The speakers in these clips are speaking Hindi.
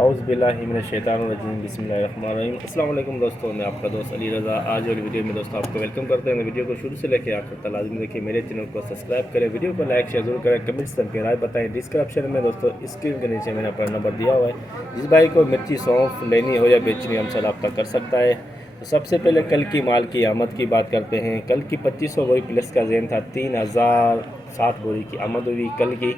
औज़ुबिल्लाहिमिनश्शैतानिर्रजीम बिस्मिल्लाहिर्रहमानिर्रहीम। अस्सलाम वालेकुम दोस्तों, मैं आपका दोस्त अली रज़ा। आज वाली वीडियो में दोस्तों आपको वेलकम करते हैं। वीडियो को शुरू से लेकर आखिर तक लाज़मी देखिए। मेरे चैनल को सब्सक्राइब करें, वीडियो को लाइक शेयर जरूर करें, कमेंट्स करके राय बताएं। डिस्क्रिप्शन में दोस्तों स्क्रीन के नीचे मैंने अपना नंबर दिया हुआ है। जिस भाई को मिर्ची सौंफ लेनी हो या बेचनी हमसे रब्ता कर सकता है। तो सबसे पहले कल की माल की आमद की बात करते हैं। कल की 2500 बोरी प्लस का ज़ेन था। 3007 बोरी की आमद हुई कल की।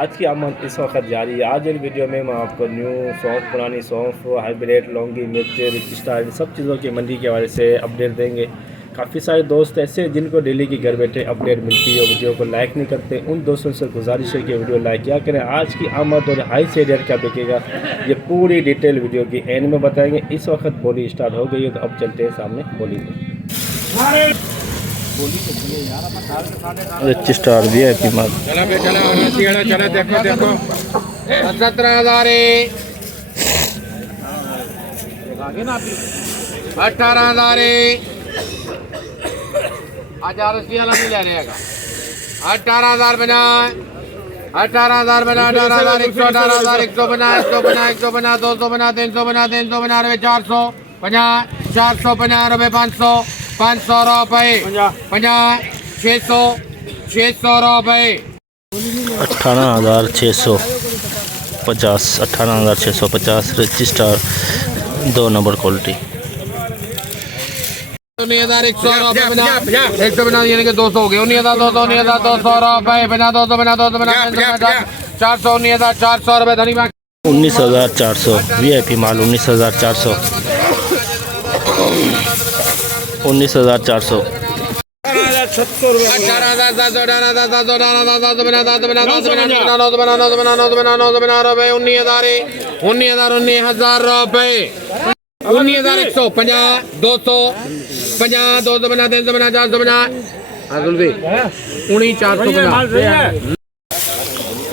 आज की आमद इस वक्त जारी है। आज इस वीडियो में मैं आपको न्यू सौंफ, पुरानी सौंफ, हाइब्रिड, लौंगी, मिर्च, रिच स्टार सब चीज़ों की मंडी के हवाले से अपडेट देंगे। काफ़ी सारे दोस्त ऐसे हैं जिनको डेली की घर बैठे अपडेट मिलती है, वीडियो को लाइक नहीं करते। उन दोस्तों से गुजारिश है कि वीडियो लाइक क्या करें। आज की आमद और हाई से रेट क्या बिकेगा ये पूरी डिटेल वीडियो की एंड में बताएंगे। इस वक्त बोली स्टार्ट हो गई है, तो अब चलते हैं सामने बोली में। रिच स्टार भी है माल। चला देखो देखो 17,000 18,000 हजार नहीं ले रहेगा। 18,000 बना 18,000 बना 18,000 118,000 100 बना 100 बना 100 बना 200 बना 300 बना 300 बना रुपये 400 50 400 50 रुपये 500 500 रुपये 50 600 600 रुपये 18,650 18,650 रिच स्टार 2 नंबर क्वालिटी। 19,100 रुपये बना 100 बना यानी कि 200 हो गए। 19,200 19,200 रुपये बना 200 बना 200 बना 400 19,400 रुपये धनी 19,400 VIP माल 19,400 19,400 19,000 रुपये 19,100 50 200 50 200 बना 300 बना 400 बना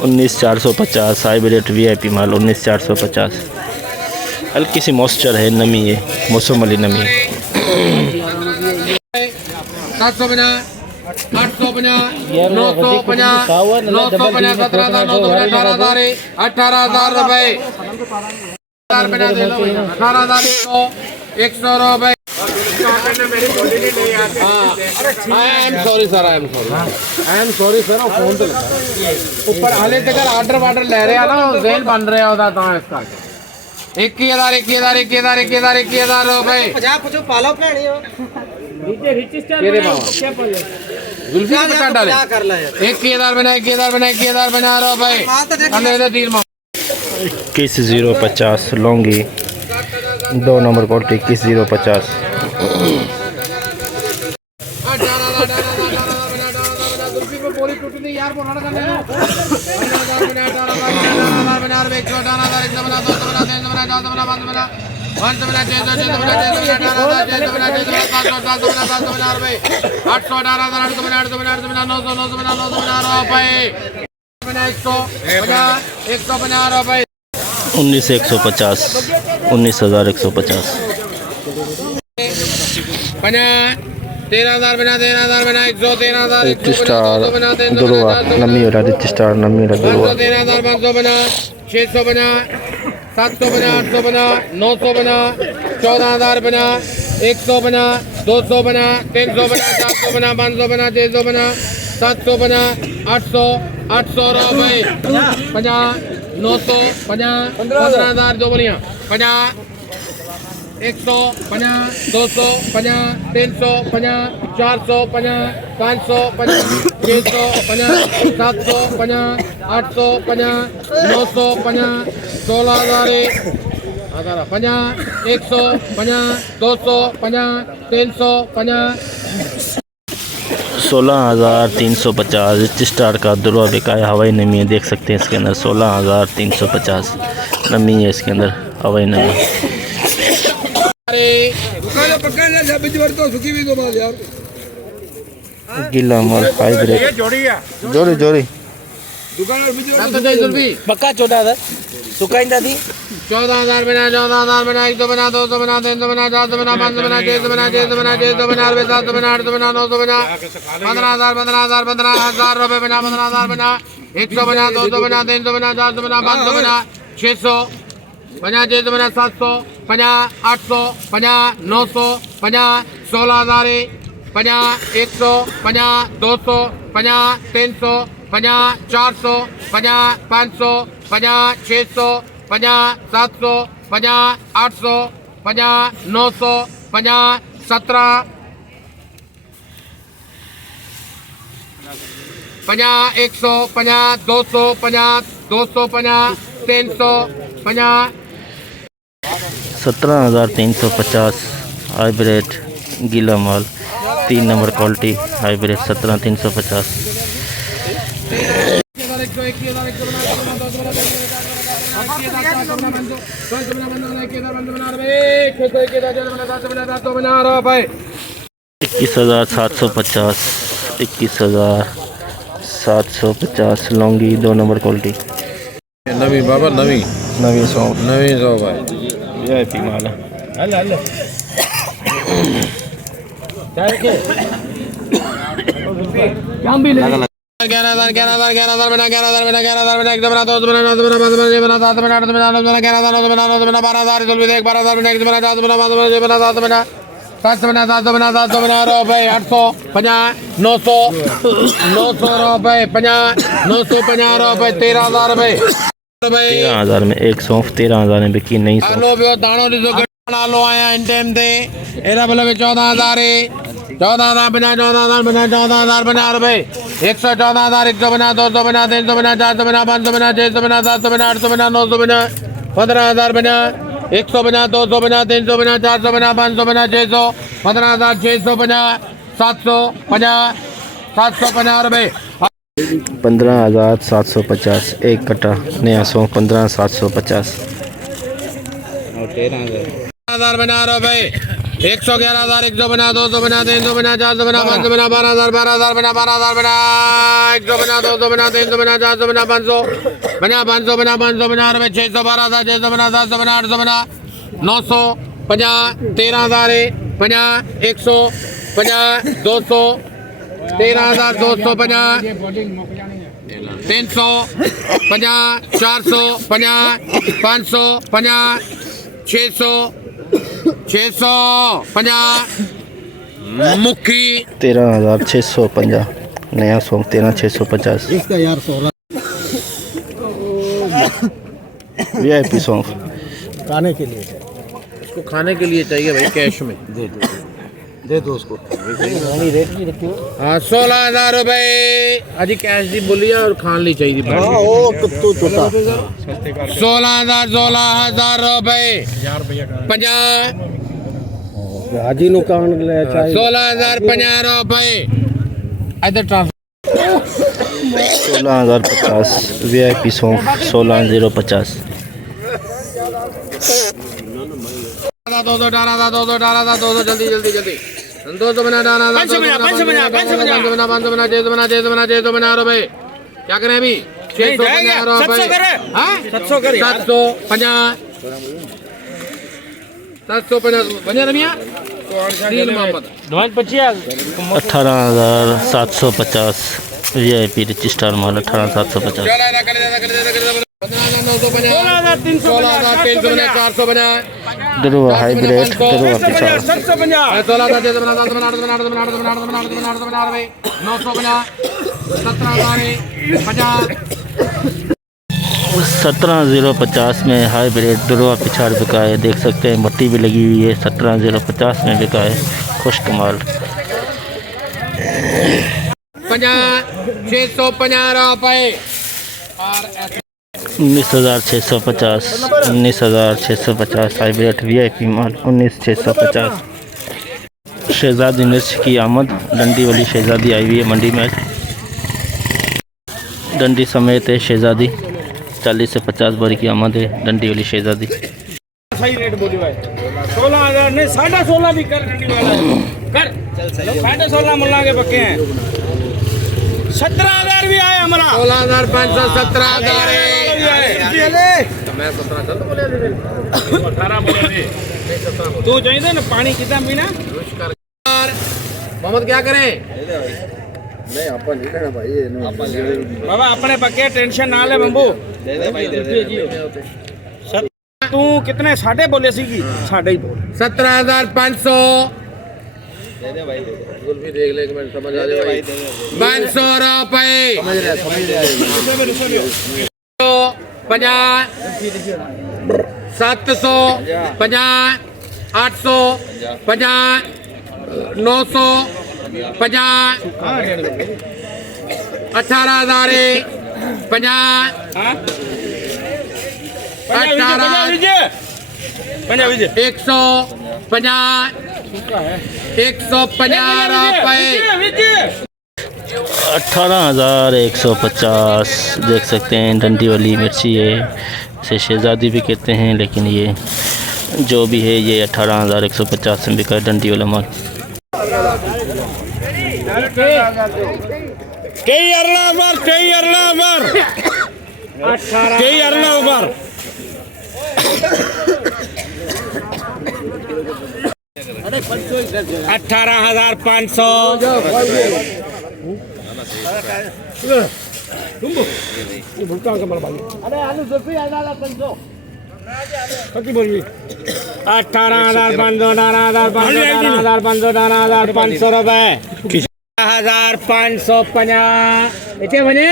19,450 हाइब्रिड VIP माल 19,450। हल्की सी मॉइस्चर है, नमी है, मौसम वाली नमी है। 700 बना 800 बना 900 बना 900 बना 17,000 900 बना 18,000 रुपये 18,000 100 रुपये। सॉरी सर फोन तो ऊपर हाले तक आर्डर ले रहे हैं ना, जेल बन रहे होता तो इसका 21,000 21,000 21,000 21,000 21,000 रुपये डाले 21,000 बना 21,000 बना 21,000 बना रुपये 21,050 लौंगी 2 नंबर क्वालिटी 21,050। रुपये 19,150 19,150 13,000 बना 13,000 बना 113,000 रिच स्टार दुर्वा नमी वाला रिच स्टार नमी वाला दुर्वा 13,000 500 बना 600 बना 700 बना 800 बना 900 बना 14,000 बना 100 बना 200 बना 300 बना 400 बना 500 बना 600 बना 700 बना 800 800 रुपये 50 900 50 15,000 दो बोलियाँ 50 100 50 200 50 300 50 400 50 500 50 600 50 700 50 800 50 900 50 16,000 50 100 50 200 50 300 50 16,350 रिच स्टार का दुर्वा बिका है। हवाई नमी है, देख सकते हैं इसके अंदर 16,350 नमी है इसके अंदर, हवाई नमी। गिला माल हाइब्रिड जोड़ी जोड़ी पक्का 14,000 सुकाइंदा थी 14,000 बना 14,000 बना 100 बना 200 बना 300 बना 400 बना 500 बना 600 बना 600 बना 600 बना 700 बना 800 बना 900 बना 15,000 रुपये बना 15,000 बना 100 बना 200 बना 300 बना 400 बना 500 बना 600 50 6 बना 700 50 800 50 900 50 16,000 50 100 50 200 50 300 50 400 50 500 50 600 50 700 50 800 50 900 50 17 50 100 50 200 50 250 300 50 17,350 हाइब्रिड गीला माल 3 नंबर क्वालिटी हाइब्रिड 17,350। भाई 21,750 21,750 लौंगी 2 नंबर क्वालिटी नवी बाबा नवी नवी 100 नवी 100 भाई वीआईपी माल है। ₹13,000 13,000 में एक सौंफ 13,000 में बिकी नहीं सौंफ। आलो बियो दाणो ॾिसो आलो आया इन टाइम ते एरा बोले 14,000 14,000 बना 14,000 बना 14,000 बना रुपए 114,000 100 बना 200 बना 300 बना 400 बना 500 बना 600 बना 700 बना 800 बना 900 बना 15,000 बना 100 बना 200 बना 300 बना 400 बना 500 बना 600 15,600 बना 750 रुपए 15,750 एक कट्टा नया सौंफ 15,750। 13,000 बना रुपए 111,000 100 बना 200 बना 300 बना 400 बना 500 बना 12,000 बना 12,000 बना 100 बना 200 बना 300 बना 400 बना 500 बना 500 बना 500 बना रुपए 600 12,000 600 बना 700 बना 800 बना 900 50 13,000 50 100 50 200 13,200 50 300 50 400 50 500 50 600 50 मुखी 13,650 नया सौंफ 13,650 वीआईपी सौंफ खाने के लिए इसको खाने के लिए चाहिए भाई कैश में दे दो उसको रेट नहीं रखी हो। हाँ 16,000 रुपए अजी कैश दी बोली और खान ली चाहिए तो छोटा 16,000 रुपए 50 हाजी नुकान के लिए चाहिए 16,050 रुपए इधर ट्रांसफर 16,050 वीआईपी सौंफ 16,050 200 जल्दी 200 बना 500 बना 600 बना रुपए क्या करें अभी 600 बना रमिया 18,750 वीआईपी रिच स्टार माल 18,750 16,300 बना 400 बना दुरुआ हाइब्रिड दुरुआ पिछाड़ 900 बना 17,050 में हाइब्रिड दुरुआ पिछाड़ बिका है। देख सकते हैं मट्टी भी लगी हुई है। 17,050 में बिका है खुश्क माल 650 रुपए 19,650 हाइब्रिड वीआईपी माल 19,650। शहजादी मिर्च की आमद डंडी वाली शहजादी आई हुई है मंडी में। डंडी समेत है शहजादी 40 से 50 बोरी की आमद है डंडी वाली शहजादी। सही रेट बोली भाई 16,000 नहीं 16.5 भी कर डंडी वाला कर 16.5 मुल्ला के पक्के हैं 17,000 भी आए हमारा 16,500 17,000 तू चाहिए ना पानी कितना पीना मोहम्मद क्या करें बाबा अपने पक्के टेंशन ना ले बंबू तू कितने साढ़े बोले सी की साढ़े ही बोल 17,500 कुल्फी देख ले, एक मिनट समझ आ जाए भाई। 500 रुपए। समझ रहे 50 700 50 800 50 900 50 18,000 50 150 150 रुपए। 18,150 देख सकते हैं। डंडी वाली मिर्ची है, इसे शहजादी भी कहते हैं, लेकिन ये जो भी है ये 18,150 में बिका है डंडी वाला माल। कई अरला ऊपर 18,500 रुपए 1,550 इतने बने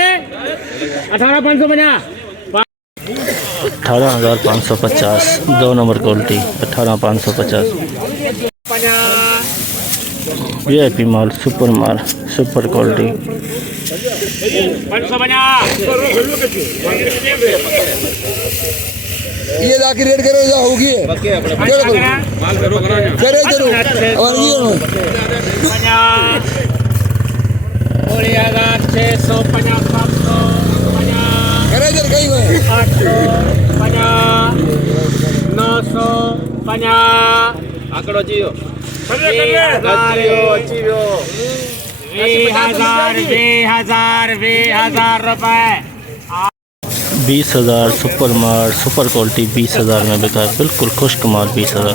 18,550 18,550 2 नंबर क्वालिटी 18,550 VIP माल, सुपर क्वालिटी। 550 ये जाके रेट करो, जा होगी करे जरूर और ये 650 करे जरूर कहीं में 950 आंकड़ो जियो 20,000 रुपए 20,000 सुपर क्वालिटी 20,000 में बिका है, बिल्कुल खुश्क माल 20,000।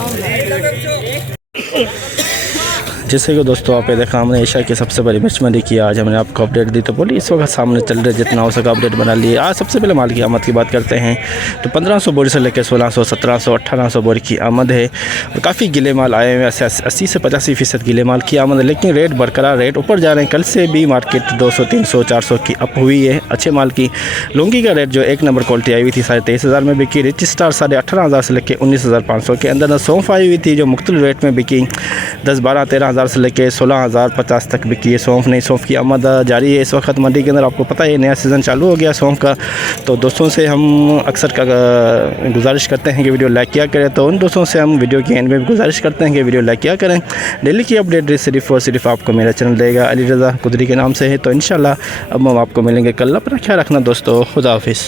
जैसे कि दोस्तों आपने देखा, हमने एशिया की सबसे बड़ी मिर्च मंडी की आज हमने आपको अपडेट दी, तो बोलिए इस वक्त सामने चल रहे जितना हो सका अपडेट बना लिए। आज सबसे पहले माल की आमद की बात करते हैं तो 1500 बोरी से लेकर 1600 1700 1800 बोरी की आमद है और काफ़ी गिले माल आए हुए हैं। 80 से 85% गिले माल की आमद है, लेकिन रेट बरकरार, रेट ऊपर जा रहे हैं। कल से भी मार्केट 200 300 400 की अप हुई है अच्छे माल की। लुंगी का रेट जो 1 नंबर क्वालिटी आई हुई थी 23,500 में बिकी। रिच स्टार 18,500 से लेकर 19,500 के अंदर। सौंफ आई हुई थी जो मुख्तलिफ रेट में बिकी, 10 12 13,000 से लेकर 16,050 तक बिकी है। सौंफ नहीं, सौंफ की आमद जारी है इस वक्त मंडी के अंदर। आपको पता है नया सीज़न चालू हो गया सौंफ का, तो दोस्तों से हम अक्सर का गुजारिश करते हैं कि वीडियो लाइक किया करें। तो उन दोस्तों से हम वीडियो के एंड में गुजारिश करते हैं कि वीडियो लाइक किया करें। डेली की अपडेट सिर्फ और सिर्फ आपको मेरा चैनल देगा अली रज़ा कुदरी के नाम से है। तो इंशाल्लाह अब हम आपको मिलेंगे कल। अपना ख्याल रखना दोस्तों, खुदा हाफिज़।